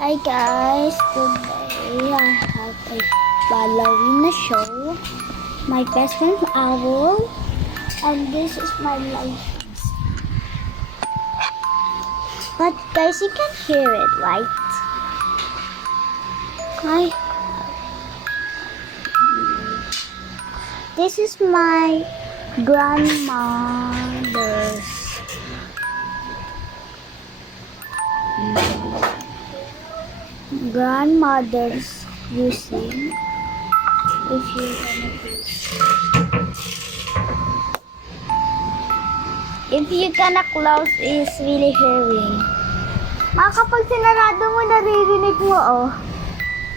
Hi guys, today I have a ballerina show. My best friend Owl, and this is my license. But guys, you can hear it, right? Hi. This is my grandmother's. Grandmother's using. If you're gonna If you gonna close, is really hearing. Kapag sinarado mo, naririnig mo, oh.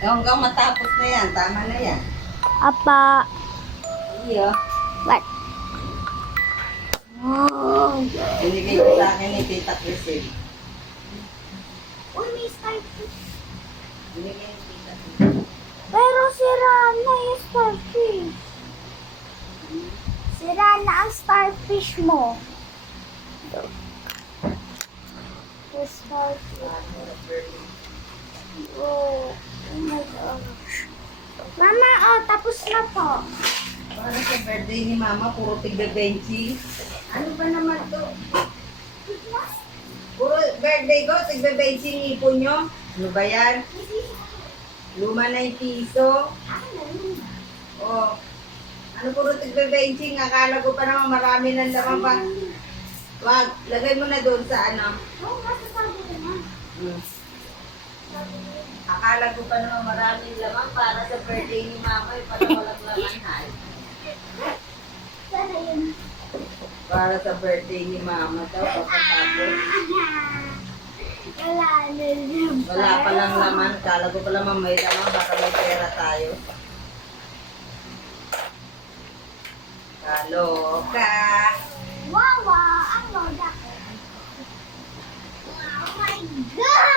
Hanggang matapos na yan, tama na yan. Apa. Iyo. What? Oh. Binigay ko sa akin ni Tita Crisel. Uy, may starfish. Binigay ni Tita Crisel. Pero sira na yung starfish. Sira na ang starfish mo. The starfish. Oh my gosh. Mama, oh, tapos na po. Para sa birthday ni Mama, puro tigbe-benching. Ano ba naman to? Puro birthday ko, tigbe-benching ipon nyo. Ano ba yan? Luma na yung piso. Oh. Ano puro tigbe-benching? Akala ko pa naman marami ng laman pa. Wag, lagay mo na doon sa ano. Akala ko pa naman maraming laman para sa birthday ni Mama. Para walang laman, hay. Para sa birthday ni Mama daw, kapatapos. Wala pa lang laman. Kala ko pa naman may laman. Baka may pera tayo. Kaloka. Wow, ang loda ko. Oh my God!